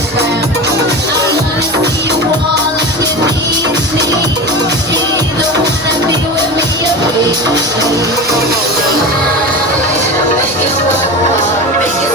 I wanna see you all underneath me. You either wanna be with me or be with me. Make it work, make it